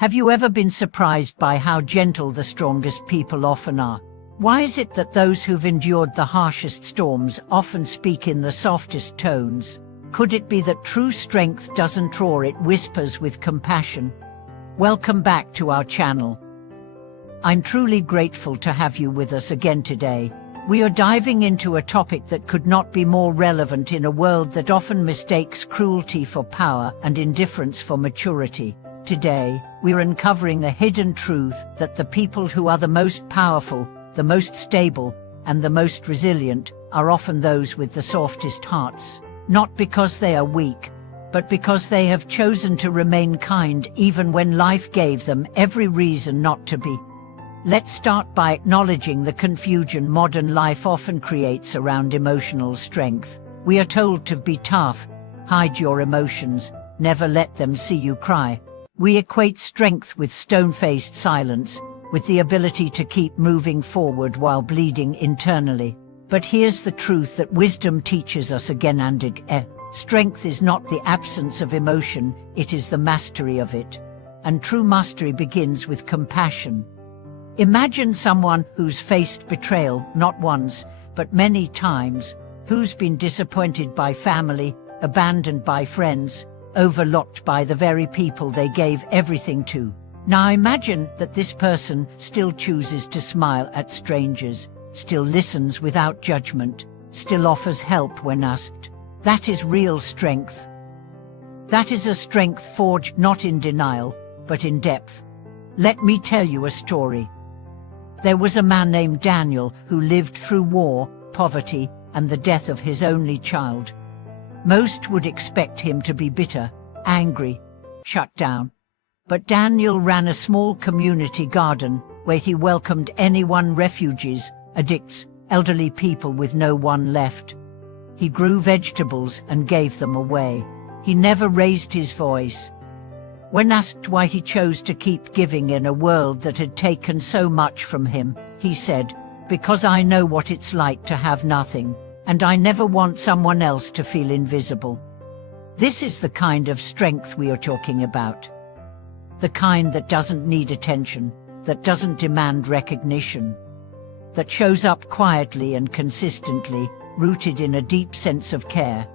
Have you ever been surprised by how gentle the strongest people often are? Why is it that those who've endured the harshest storms often speak in the softest tones? Could it be that true strength doesn't roar, it whispers with compassion? Welcome back to our channel. I'm truly grateful to have you with us again today. We are diving into a topic that could not be more relevant in a world that often mistakes cruelty for power and indifference for maturity. Today, we're uncovering the hidden truth that the people who are the most powerful, the most stable, and the most resilient are often those with the softest hearts. Not because they are weak, but because they have chosen to remain kind even when life gave them every reason not to be. Let's start by acknowledging the confusion modern life often creates around emotional strength. We are told to be tough, hide your emotions, never let them see you cry. We equate strength with stone-faced silence, with the ability to keep moving forward while bleeding internally. But here's the truth that wisdom teaches us again and again. Strength is not the absence of emotion, it is the mastery of it. And true mastery begins with compassion. Imagine someone who's faced betrayal, not once, but many times, who's been disappointed by family, abandoned by friends, overlooked by the very people they gave everything to. Now imagine that this person still chooses to smile at strangers, still listens without judgment, still offers help when asked. That is real strength. That is a strength forged not in denial, but in depth. Let me tell you a story. There was a man named Daniel who lived through war, poverty, and the death of his only child. Most would expect him to be bitter, angry, shut down. But Daniel ran a small community garden where he welcomed anyone, refugees, addicts, elderly people with no one left. He grew vegetables and gave them away. He never raised his voice. When asked why he chose to keep giving in a world that had taken so much from him, he said, "Because I know what it's like to have nothing, and I never want someone else to feel invisible." This is the kind of strength we are talking about. The kind that doesn't need attention, that doesn't demand recognition, that shows up quietly and consistently, rooted in a deep sense of care.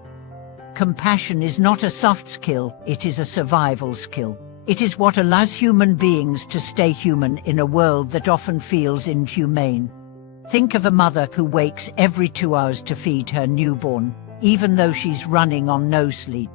Compassion is not a soft skill, it is a survival skill. It is what allows human beings to stay human in a world that often feels inhumane. Think of a mother who wakes every 2 hours to feed her newborn, even though she's running on no sleep.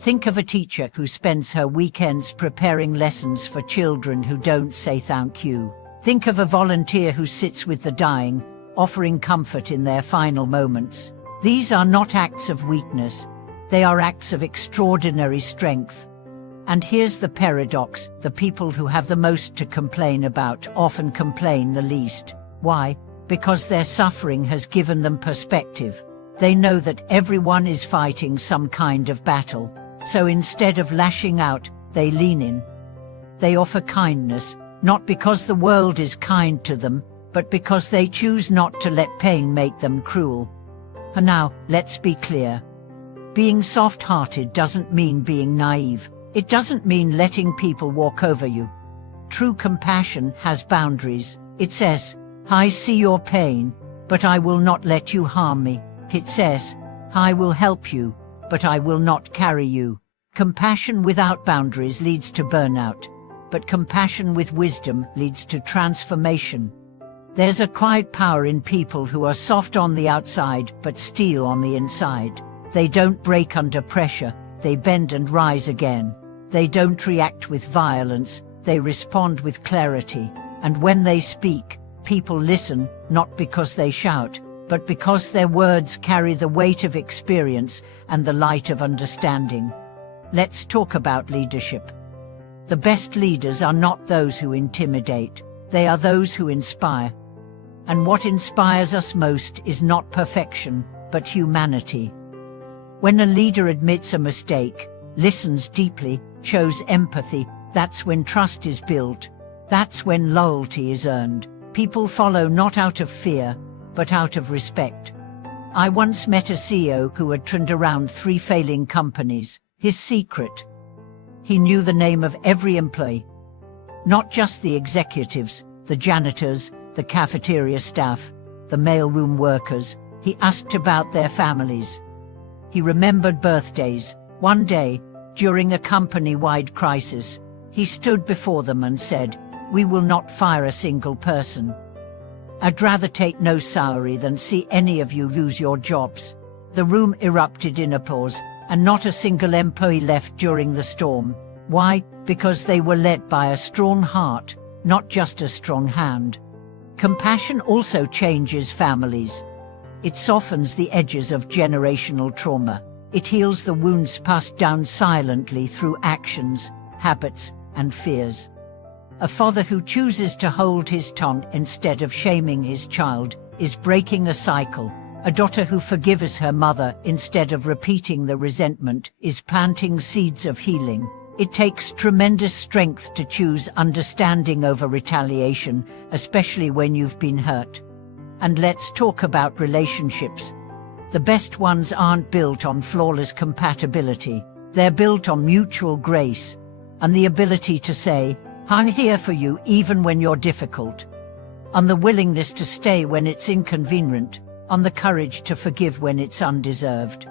Think of a teacher who spends her weekends preparing lessons for children who don't say thank you. Think of a volunteer who sits with the dying, offering comfort in their final moments. These are not acts of weakness, they are acts of extraordinary strength. And here's the paradox, the people who have the most to complain about often complain the least. Why? Because their suffering has given them perspective. They know that everyone is fighting some kind of battle. So instead of lashing out, they lean in. They offer kindness, not because the world is kind to them, but because they choose not to let pain make them cruel. And now, let's be clear. Being soft-hearted doesn't mean being naive. It doesn't mean letting people walk over you. True compassion has boundaries. It says, "I see your pain, but I will not let you harm me." It says, "I will help you, but I will not carry you." Compassion without boundaries leads to burnout, but compassion with wisdom leads to transformation. There's a quiet power in people who are soft on the outside but steel on the inside. They don't break under pressure, they bend and rise again. They don't react with violence, they respond with clarity. And when they speak, people listen, not because they shout, but because their words carry the weight of experience and the light of understanding. Let's talk about leadership. The best leaders are not those who intimidate, they are those who inspire. And what inspires us most is not perfection, but humanity. When a leader admits a mistake, listens deeply, shows empathy, that's when trust is built. That's when loyalty is earned. People follow not out of fear, but out of respect. I once met a CEO who had turned around 3 failing companies. His secret? He knew the name of every employee. Not just the executives, the janitors, the cafeteria staff, the mailroom workers. He asked about their families. He remembered birthdays. One day, during a company-wide crisis, he stood before them and said, "We will not fire a single person. I'd rather take no salary than see any of you lose your jobs." The room erupted in applause, and not a single employee left during the storm. Why? Because they were led by a strong heart, not just a strong hand. Compassion also changes families. It softens the edges of generational trauma. It heals the wounds passed down silently through actions, habits, and fears. A father who chooses to hold his tongue instead of shaming his child is breaking a cycle. A daughter who forgives her mother instead of repeating the resentment is planting seeds of healing. It takes tremendous strength to choose understanding over retaliation, especially when you've been hurt. And let's talk about relationships. The best ones aren't built on flawless compatibility. They're built on mutual grace and the ability to say, "I'm here for you even when you're difficult," on the willingness to stay when it's inconvenient, on the courage to forgive when it's undeserved.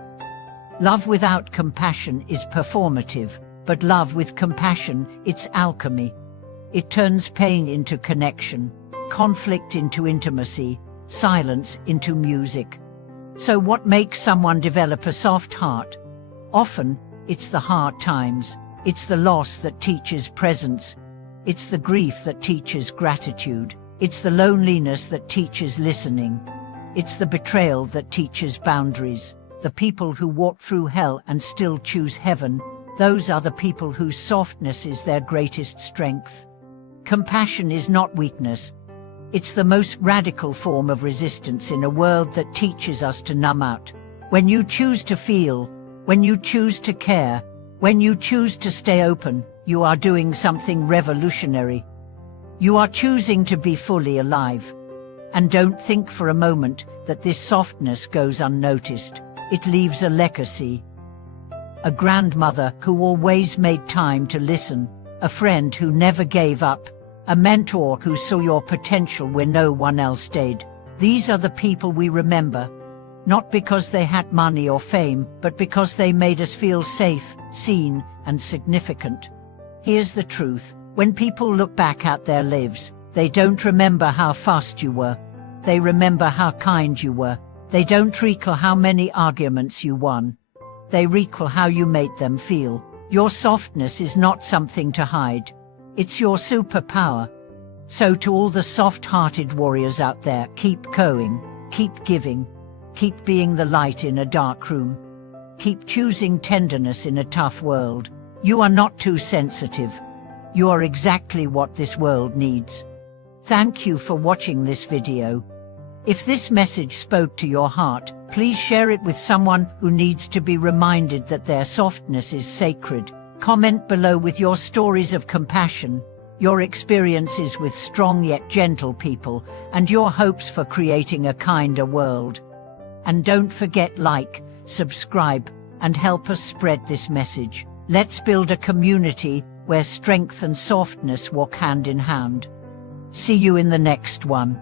Love without compassion is performative, but love with compassion, it's alchemy. It turns pain into connection, conflict into intimacy, silence into music. So what makes someone develop a soft heart? Often, it's the hard times. It's the loss that teaches presence. It's the grief that teaches gratitude. It's the loneliness that teaches listening. It's the betrayal that teaches boundaries. The people who walk through hell and still choose heaven, those are the people whose softness is their greatest strength. Compassion is not weakness. It's the most radical form of resistance in a world that teaches us to numb out. When you choose to feel, when you choose to care, when you choose to stay open, you are doing something revolutionary. You are choosing to be fully alive. And don't think for a moment that this softness goes unnoticed. It leaves a legacy. A grandmother who always made time to listen, a friend who never gave up, a mentor who saw your potential where no one else did. These are the people we remember, not because they had money or fame, but because they made us feel safe, seen, and significant. Here's the truth. When people look back at their lives, they don't remember how fast you were. They remember how kind you were. They don't recall how many arguments you won. They recall how you made them feel. Your softness is not something to hide. It's your superpower. So to all the soft-hearted warriors out there, keep going, keep giving, keep being the light in a dark room. Keep choosing tenderness in a tough world. You are not too sensitive. You are exactly what this world needs. Thank you for watching this video. If this message spoke to your heart, please share it with someone who needs to be reminded that their softness is sacred. Comment below with your stories of compassion, your experiences with strong yet gentle people, and your hopes for creating a kinder world. And don't forget like, subscribe, and help us spread this message. Let's build a community where strength and softness walk hand in hand. See you in the next one.